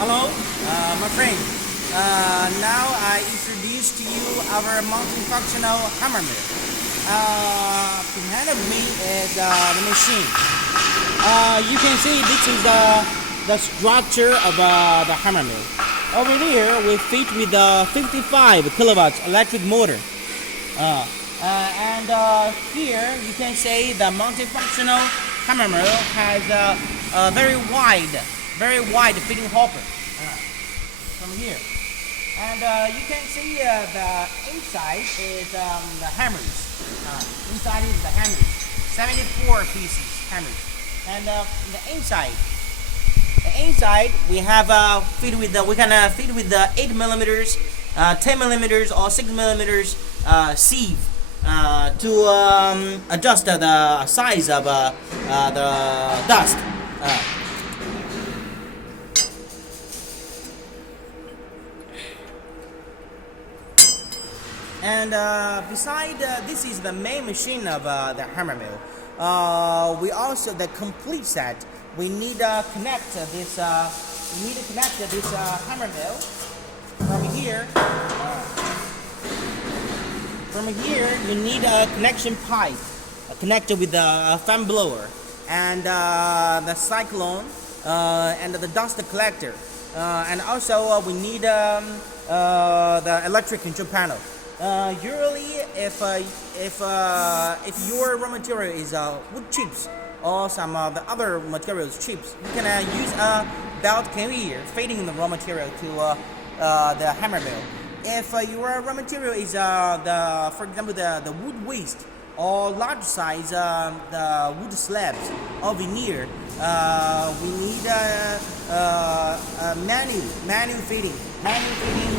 Hello, my friend. Now I introduce to you our multifunctional hammer mill. Behind of me is the machine. You can see this is the structure of the hammer mill. Over there we fit with the 55 kilowatts electric motor. And here you can see the multifunctional hammer mill has a very wide fitting hopper from here. And you can see the inside is the hammers. Inside is the hammers, 74 pieces hammers. And the inside we have we can fit with the 8 millimeters, 10 millimeters, or 6 millimeters sieve to adjust the size of the dust. And beside this is the main machine of the hammer mill. We also the complete set. We need to connect this. Hammer mill from here. From here, you need a connection pipe connected with the fan blower and the cyclone and the dust collector. And also we need the electric control panel. Usually, if your raw material is wood chips or some of the other materials chips, you can use a belt conveyor feeding the raw material to the hammer mill. If your raw material is for example the wood waste or large size the wood slabs or veneer, we need manual feeding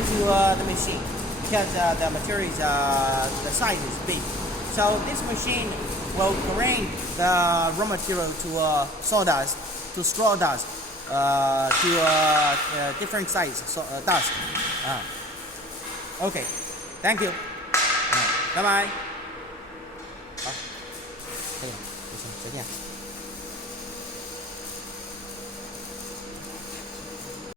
to the machine. Because the material is the size is big, so this machine will grind the raw material to sawdust, to straw dust, to different size dust. Okay, thank you. Bye bye. 好，可以了，就行，再见。